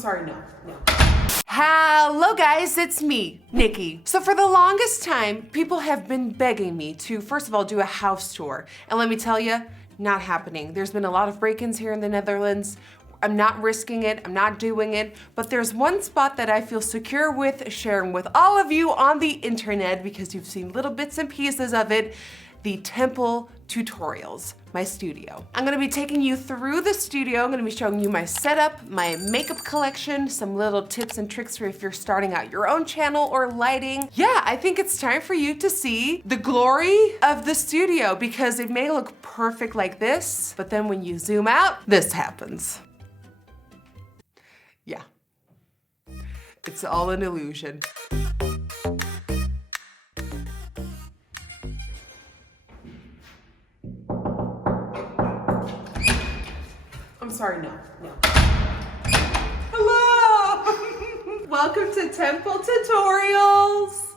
sorry, no. Hello guys, it's me, Nikki. So for the longest time, people have been begging me to, first of all, do a house tour. And let me tell you, not happening. There's been a lot of break-ins here in the Netherlands. I'm not risking it, I'm not doing it, but there's one spot that I feel secure with sharing with all of you on the internet because you've seen little bits and pieces of it, the Temple Tutorials, my studio. I'm gonna be taking you through the studio. I'm gonna be showing you my setup, my makeup collection, some little tips and tricks for if you're starting out your own channel or lighting. Yeah, I think it's time for you to see the glory of the studio because it may look perfect like this, but then when you zoom out, this happens. Yeah, it's all an illusion. I'm sorry, no. Hello! Welcome to Temple Tutorials.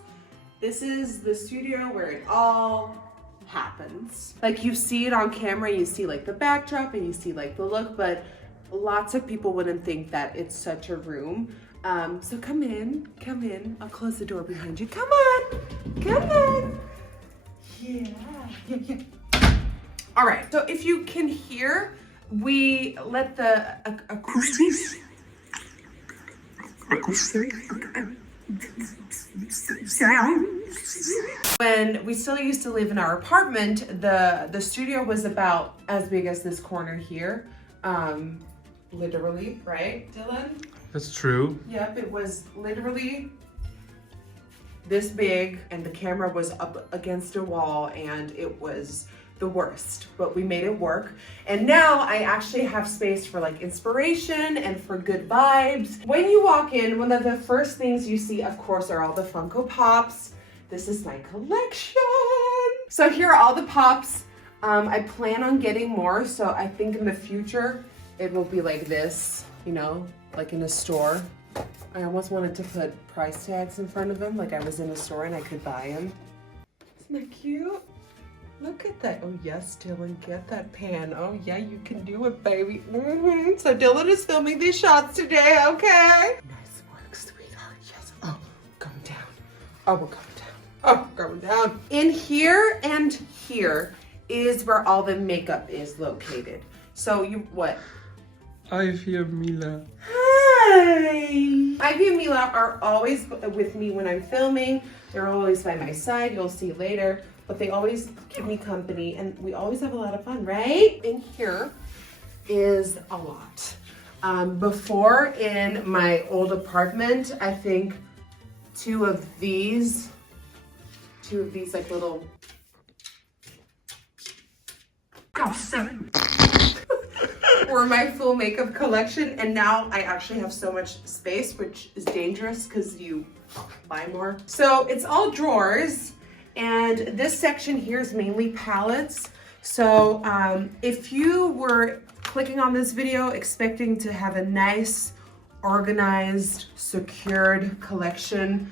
This is the studio where it all happens. Like you see it on camera, you see like the backdrop and you see like the look, but lots of people wouldn't think that it's such a room. So come in. I'll close the door behind you. Come on. Yeah. All right, so if you can hear, we let the acoustics. When we still used to live in our apartment, the studio was about as big as this corner here. Literally, right, Dylan? That's true. Yep, it was literally this big and the camera was up against a wall and it was the worst, but we made it work. And now I actually have space for like inspiration and for good vibes. When you walk in, one of the first things you see, of course, are all the Funko Pops. This is my collection. So here are all the Pops. I plan on getting more, so I think in the future, it will be like this, you know, like in a store. I almost wanted to put price tags in front of them, like I was in a store and I could buy them. Isn't that cute? Look at that. Oh yes, Dylan, get that pan. Oh yeah, you can do it, baby. So Dylan is filming these shots today, okay? Nice work, sweetheart. Yes. Oh, going down. Oh, we're going down. Oh, going down. In here and here is where all the makeup is located. So what? Ivy and Mila. Hi! Ivy and Mila are always with me when I'm filming. They're always by my side, you'll see later. But they always keep me company and we always have a lot of fun, right? In here is a lot. Before in my old apartment, I think two of these like little were my full makeup collection, and now I actually have so much space, which is dangerous because you buy more. So it's all drawers, and this section here is mainly palettes. So if you were clicking on this video expecting to have a nice, organized, secured collection,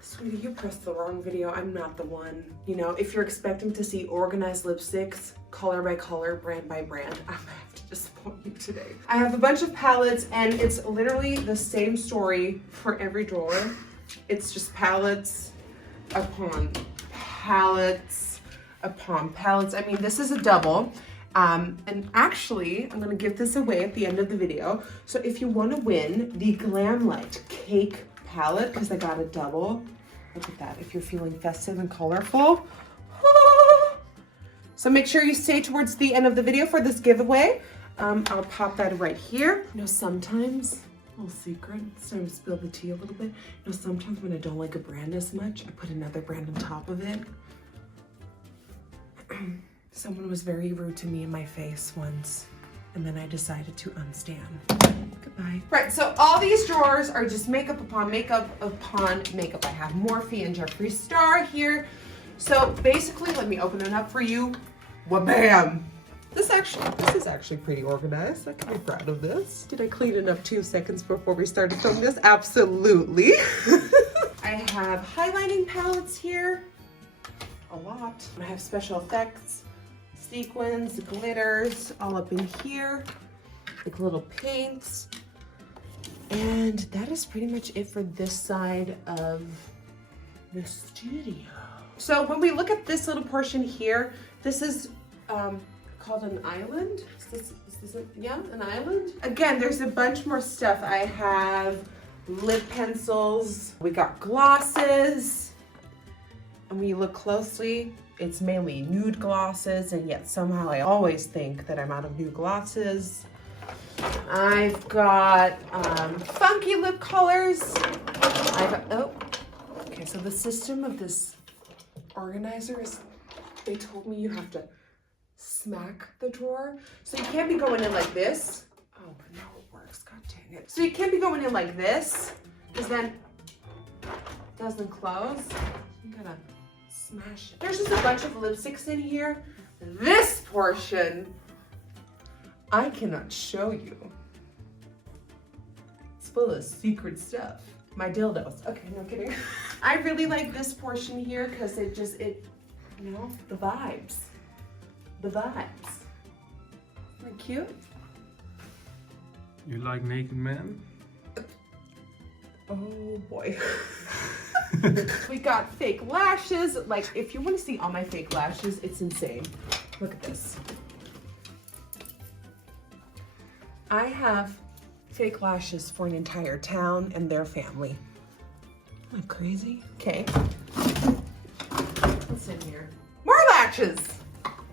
sweetie, you pressed the wrong video. I'm not the one. You know, if you're expecting to see organized lipsticks, color by color, brand by brand, I'm gonna have to disappoint you today. I have a bunch of palettes and it's literally the same story for every drawer. It's just palettes upon palettes upon palettes. I mean, this is a double. And actually, I'm gonna give this away at the end of the video. So if you wanna win the Glamlite Cake palette, because I got a double, look at that, if you're feeling festive and colorful. So make sure you stay towards the end of the video for this giveaway. I'll pop that right here. You know, sometimes, little secret, it's time to spill the tea a little bit. You know, sometimes when I don't like a brand as much, I put another brand on top of it. Someone was very rude to me in my face once, and then I decided to unstand. Goodbye. Right, so all these drawers are just makeup upon makeup upon makeup. I have Morphe and Jeffree Star here. So basically, let me open it up for you. Wha-bam! This is actually pretty organized. I can be proud of this. Did I clean it up 2 seconds before we started filming this? Absolutely. I have highlighting palettes here. A lot. I have special effects, sequins, glitters, all up in here. Like little paints. And that is pretty much it for this side of the studio. So when we look at this little portion here, this is called an island. Is this an island? Again, there's a bunch more stuff. I have lip pencils. We got glosses. And when you look closely, it's mainly nude glosses, and yet somehow I always think that I'm out of nude glosses. I've got funky lip colors. Okay, so the system of this organizer is, they told me you have to smack the drawer. So you can't be going in like this. Oh, but now it works, god dang it. So you can't be going in like this, because then it doesn't close. You gotta smash it. There's just a bunch of lipsticks in here. This portion, I cannot show you. It's full of secret stuff. My dildos. Okay, no kidding. I really like this portion here because it, you know, the vibes. The vibes. Isn't that cute? You like naked men? Oh boy. We got fake lashes. Like, if you want to see all my fake lashes, it's insane. Look at this. I have fake lashes for an entire town and their family. Isn't that crazy? Okay. What's in here? More lashes!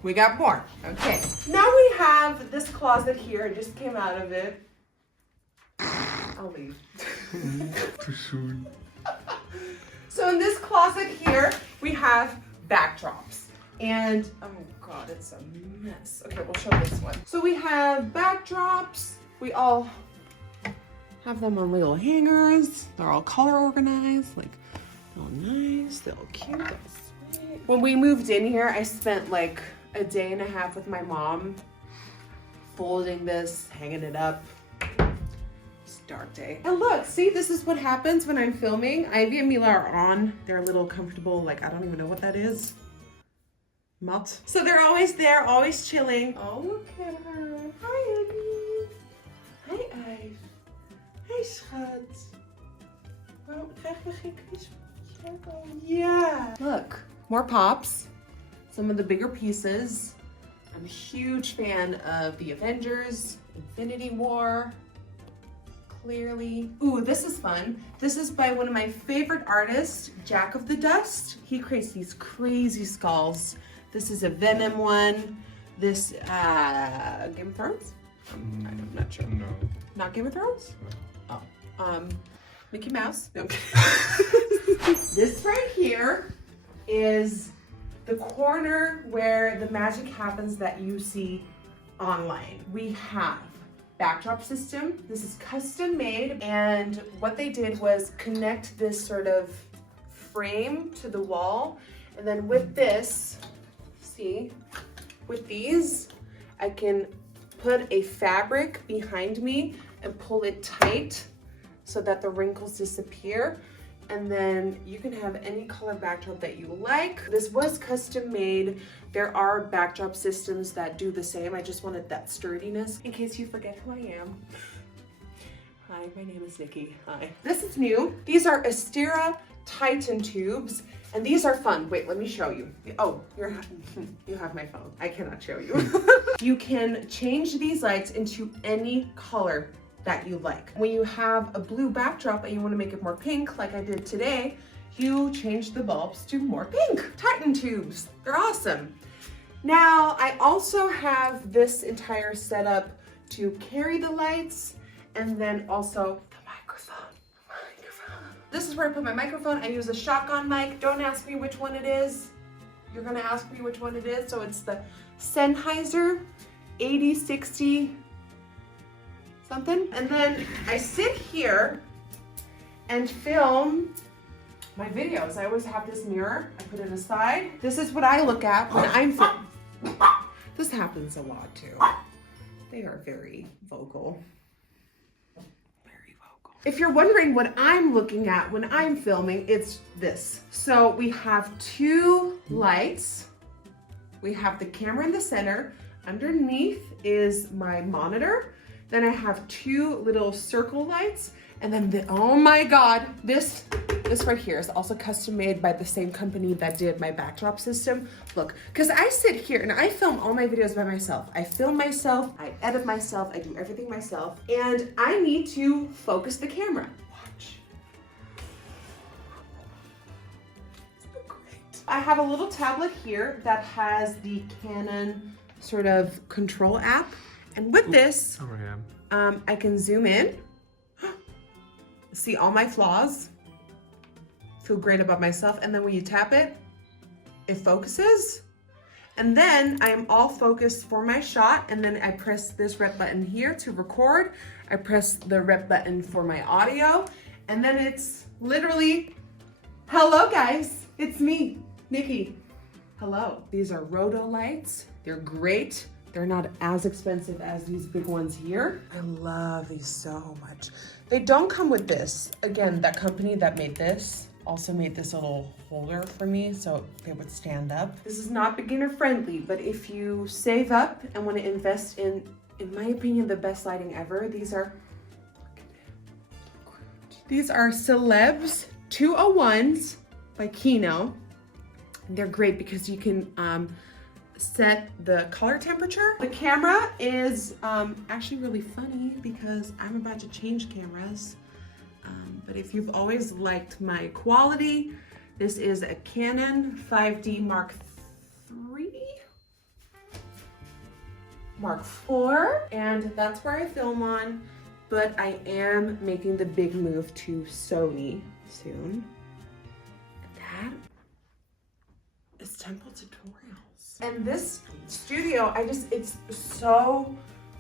We got more. Okay. Now we have this closet here. It just came out of it. I'll leave. Too soon. So in this closet here, we have backdrops. And, oh God, it's a mess. Okay, we'll show this one. So we have backdrops. We all have them on little hangers. They're all color organized, like, all nice, they're all cute, they're sweet. When we moved in here, I spent like a day and a half with my mom, folding this, hanging it up. Dark day. And look, see, this is what happens when I'm filming. Ivy and Mila are on their little comfortable, like, I don't even know what that is. Melt. So they're always there, always chilling. Oh, look at her. Hi, Ivy. Hi, Ivy. Hi, schat. Waarom krijgen we geen kusje? Yeah. Look, more pops. Some of the bigger pieces. I'm a huge fan of the Avengers, Infinity War. Clearly. Ooh, this is fun. This is by one of my favorite artists, Jack of the Dust. He creates these crazy skulls. This is a Venom one. This, Game of Thrones? I'm not sure. No. Not Game of Thrones? No. Oh. Mickey Mouse? No. This right here is the corner where the magic happens that you see online. We have backdrop system. This is custom made, and what they did was connect this sort of frame to the wall, and then with this, see, with these, I can put a fabric behind me and pull it tight so that the wrinkles disappear. And then you can have any color backdrop that you like. This was custom made. There are backdrop systems that do the same. I just wanted that sturdiness. In case you forget who I am. Hi, my name is Nikki. Hi. This is new. These are Astera Titan tubes, and these are fun. Wait, let me show you. Oh, you have my phone. I cannot show you. You can change these lights into any color that you like. When you have a blue backdrop and you want to make it more pink, like I did today, you change the bulbs to more pink. Titan tubes, they're awesome. Now, I also have this entire setup to carry the lights, and then also the microphone. This is where I put my microphone. I use a shotgun mic. Don't ask me which one it is. You're gonna ask me which one it is. So it's the Sennheiser 8060 something. And then I sit here and film my videos. I always have this mirror. I put it aside. This is what I look at when I'm filming. This happens a lot too. They are very vocal. Very vocal. If you're wondering what I'm looking at when I'm filming, it's this. So we have two lights. We have the camera in the center. Underneath is my monitor. Then I have 2 little circle lights. And then, oh my God, this right here is also custom made by the same company that did my backdrop system. Look, because I sit here and I film all my videos by myself. I film myself, I edit myself, I do everything myself. And I need to focus the camera. Watch. Great. I have a little tablet here that has the Canon sort of control app. And with this, I can zoom in. See all my flaws, feel great about myself, and then when you tap it, it focuses. And then I am all focused for my shot, and then I press this red button here to record. I press the red button for my audio, and then it's literally, hello guys, it's me, Nikki. Hello. These are Roto lights. They're great. They're not as expensive as these big ones here. I love these so much. They don't come with this. Again, that company that made this also made this little holder for me so they would stand up. This is not beginner friendly, but if you save up and want to invest in my opinion, the best lighting ever, these are Celebs 201s by Kino. They're great because you can set the color temperature. The camera is actually really funny because I'm about to change cameras. But if you've always liked my quality, this is a Canon 5D Mark III? Mark IV, and that's where I film on, but I am making the big move to Sony soon. And that is Temple Tutorials. And this studio, it's so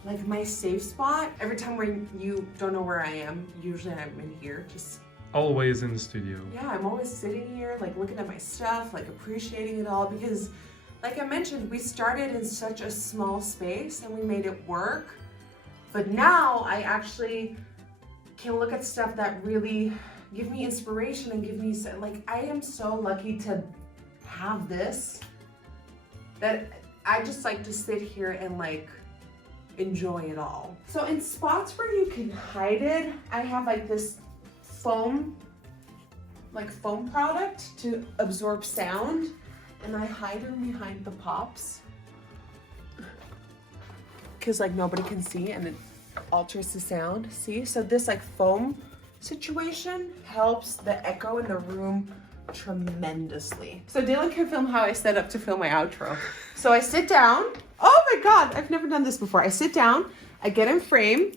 like my safe spot. Every time when you don't know where I am, usually I'm in here, just always in the studio. Yeah, I'm always sitting here, like looking at my stuff, like appreciating it all because, like I mentioned, we started in such a small space and we made it work. But now I actually can look at stuff that really give me inspiration and give me, like, I am so lucky to have this that I just like to sit here and like enjoy it all. So in spots where you can hide it, I have like this foam product to absorb sound, and I hide them behind the pops because like nobody can see and it alters the sound. See, so this like foam situation helps the echo in the room tremendously. So Dylan can film how I set up to film my outro. So I sit down. Oh my God, I've never done this before. I sit down, I get in frame,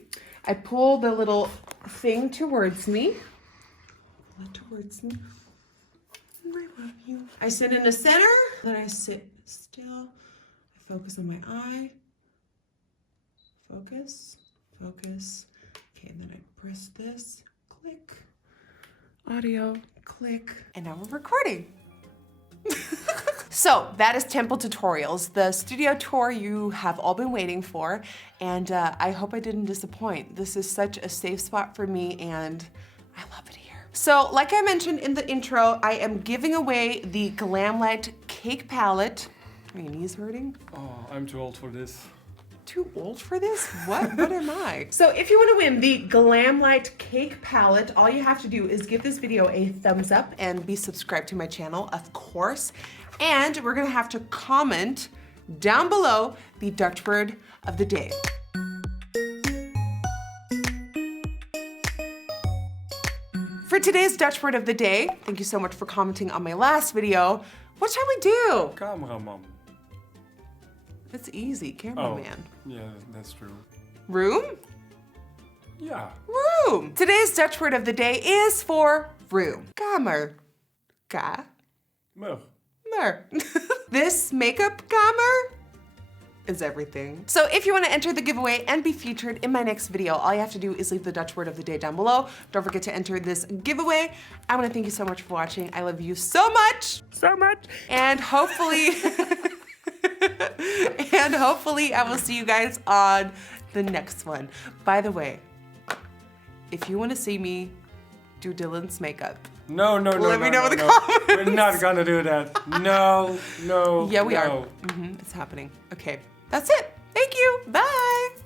I pull the little thing towards me. Towards me. I love you. I sit in the center, then I sit still. I focus on my eye. Focus, focus. Okay, and then I press this, click. Audio, click. And now we're recording. So that is Temple Tutorials, the studio tour you have all been waiting for. And I hope I didn't disappoint. This is such a safe spot for me and I love it here. So like I mentioned in the intro, I am giving away the Glamlite Cake Palette. Are your knees hurting? Oh, I'm too old for this. Too old for this? What am I? So if you want to win the Glamlite Cake Palette, all you have to do is give this video a thumbs up and be subscribed to my channel, of course. And we're gonna have to comment down below the Dutch word of the day. For today's Dutch word of the day, thank you so much for commenting on my last video. What shall we do? Cameraman. It's easy, cameraman. Oh, yeah, that's true. Room? Yeah. Room. Today's Dutch word of the day is for room. Kamer. Ka. Mer. Mer. This makeup kamer is everything. So if you want to enter the giveaway and be featured in my next video, all you have to do is leave the Dutch word of the day down below. Don't forget to enter this giveaway. I want to thank you so much for watching. I love you so much. So much. And hopefully... and hopefully I will see you guys on the next one. By the way, if you want to see me do Dylan's makeup, No. let me know in the comments. We're not gonna do that. No. Yeah, we are. It's happening. Okay, that's it. Thank you. Bye.